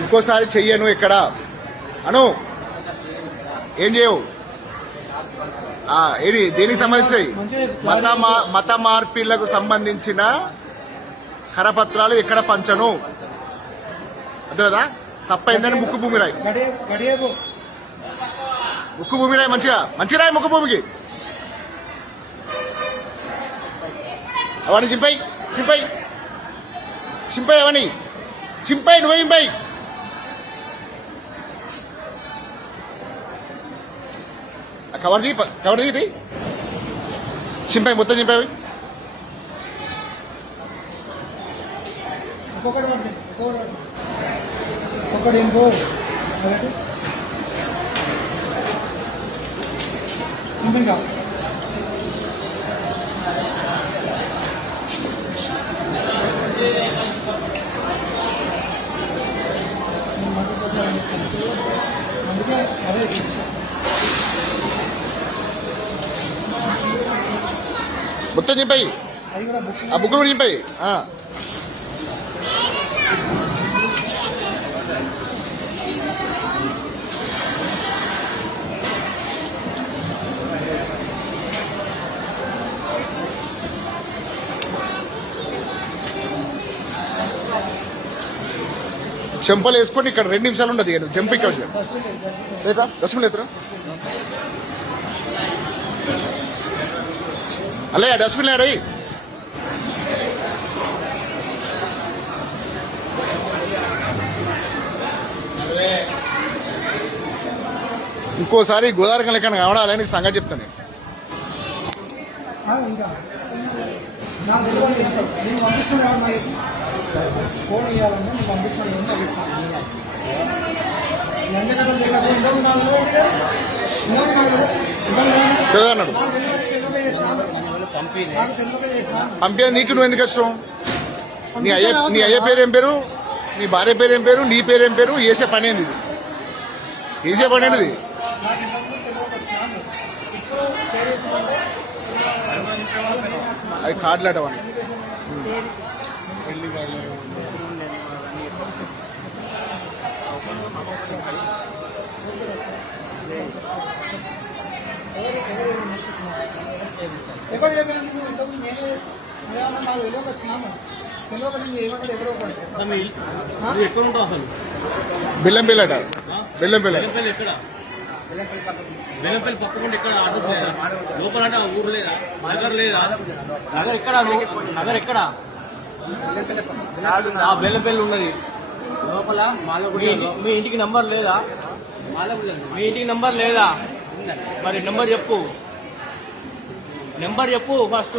ఇంకోసారి చెయ్యను ఇక్కడ అను. ఏం చేయవు? ఏది దేనికి సంబంధించినవి? మత మార్పిళ్లకు సంబంధించిన కరపత్రాలు ఎక్కడ పంచను. అర్థమేదా? తప్పైందని ముక్కు భూమి రాయి. ముక్కు భూమి రాయి. మంచిగా మంచిగా రాయి ముక్కు భూమికి. అవన్నీ చింపై చింపై చింపై అవన్నీ చింపై. నువ్వే చింపై. కవర్ దిగి చింపై మొత్తం చింపై. మొత్తం చింపై. ఆ బుక్ కూడా చింపై. చెంపలు వేసుకొని ఇక్కడ 2 నిమిషాలు ఉండదు. జంప్ ఇక్కడ లేదా డస్ట్బిన్ లేదురా అలే డస్ట్బిన్ లేడీ. ఇంకోసారి గోదావరి లెక్క కావడాలని నీకు సంగతి చెప్తాను. ఫోన్ ఇవ్వాలంటే నీకు పంపిస్తున్నాను. పంపే నీకు నువ్వు ఎందుకు ఇష్టం? నీ అయ్య పేరు ఏం పేరు? నీ భార్య పేరు ఏం పేరు? నీ పేరు ఏం పేరు? వేసే పని ఏంది? ఇది వేసే పని ఏంటిది? అది కార్డులాటవని బెల్లంపల్లి అట. బెల్లంపల్లి బెల్లంపల్లి పక్కకుండా ఇక్కడ అడ్రస్ లేదా? లోపల ఊరు లేదా? నగర్ లేదా? నగర్ ఎక్కడ? నగర్ ఎక్కడ? బెల్లంపల్లి ఉన్నది లోపల. మీ ఇంటికి నంబర్ లేదా? మీ ఇంటికి నంబర్ లేదా? మరి నెంబర్ చెప్పు. నెంబర్ చెప్పు ఫస్ట్.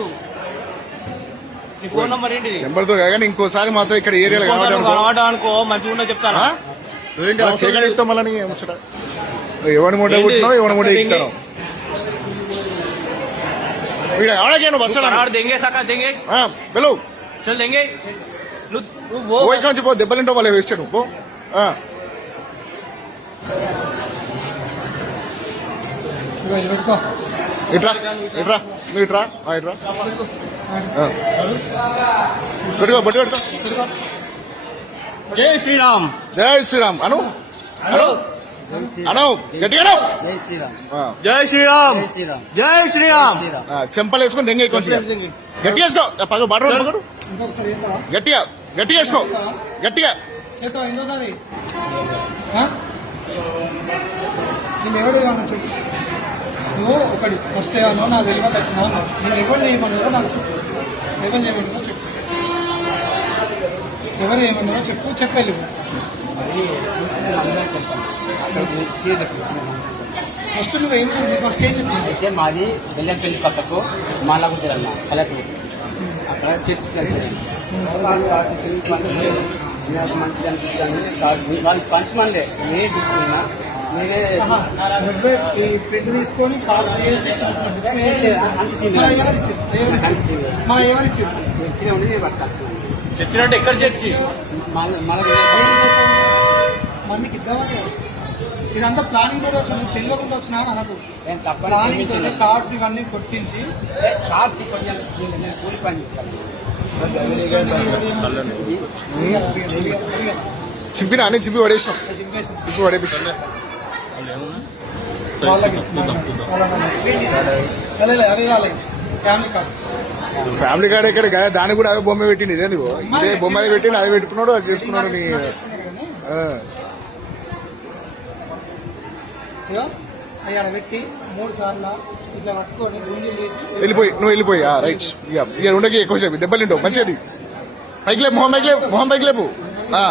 నీ ఫోన్ నంబర్ ఏంటిది? నెంబర్తో కానీ ఇంకోసారి మాత్రం ఇక్కడ ఏరియాలో కావడం అనుకో మంచిగా ఉన్నా చెప్తాను. చెప్తాం మళ్ళీ ఎవరి మూట కుట్టినావు, ఎవరి మూట ఎక్కుతావు. देंगे सका देंगे వెళ్ళు चल देंगे वो ఇక్కడ నుంచి పో. దెబ్బలింటో వాళ్ళే వేస్తాడు. పో ఇట్రా ఇట్రా నువ్వు ఇట్రా ఇట్రా పెట్టుకో బట్టి పెట్టుకో. జై శ్రీరామ్. జై శ్రీరామ్ అను అను అను గట్టిగా జై శ్రీరామ్. జై శ్రీరామ్. చెంపలు వేసుకొని దెంగ కొంచెం గట్టిగా వేసుకో. పగ బాట పగడు గట్టిగా గట్టిగా వేసుకో. గట్టిగా నువ్వు ఒకటి ఫస్ట్ ఏమన్నా నాకు తెలియక వచ్చినా నేను ఎవరు చేయమన్నారో నాకు చెప్పు. ఎవరు చేయమన్నారో చెప్పు. ఎవరు ఏమన్నారో చెప్పు. చెప్పలేదు ఫస్ట్ నువ్వేం ఫస్ట్ ఏం చెప్పి అయితే మాది బెల్లంపల్లి పక్కకు మాలాగుంటుంది అన్న కలెక్టర్. అక్కడ చర్చ్ మంచిగా అనిపిస్తుంది. వాళ్ళు పంచమండే నేనే తీసుకున్నా. నేనే ప్రింట్ తీసుకొని మా ఎవరిచ్చింది చర్చినే ఉండి నేను పట్టుకొచ్చిన. చర్చినట్టు ఎక్కడ చర్చి? మనకి ఇద్దామని ఇదంతా ప్లానింగ్ తోటి వచ్చిన తెలియకుండా వచ్చినా నాకు ప్లానింగ్ తోటి కార్డ్స్ ఇవన్నీ కొట్టించి కార్డ్స్ కూలి పని చేస్తాను. చింపినా అని చింపి పడేసాం చింపి పడేపిస్తాం వాళ్ళకి అవి వాళ్ళకి ఫ్యామిలీ కార్డ్ ఫ్యామిలీ కార్డ్ ఎక్కడ కదా దానికి కూడా అదే బొమ్మ పెట్టింది ఇదే నువ్వు ఇదే బొమ్మ అది పెట్టింది అది పెట్టుకున్నాడు అది చేసుకున్నాడు నీ ఆ. ఇగో అవి ఆడ పెట్టి 3 సార్లు ఇట్లా పట్టుకొని గుంజీలు వేసి నువ్వు వెళ్ళిపోయి రైట్ ఇక ఉండకి ఎక్కువ సేపు దెబ్బలింటావు మంచిది పైకి లేపు మొహం పైకి లేపు ఆ.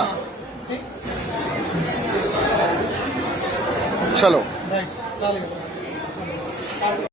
చలో రైట్ చాలు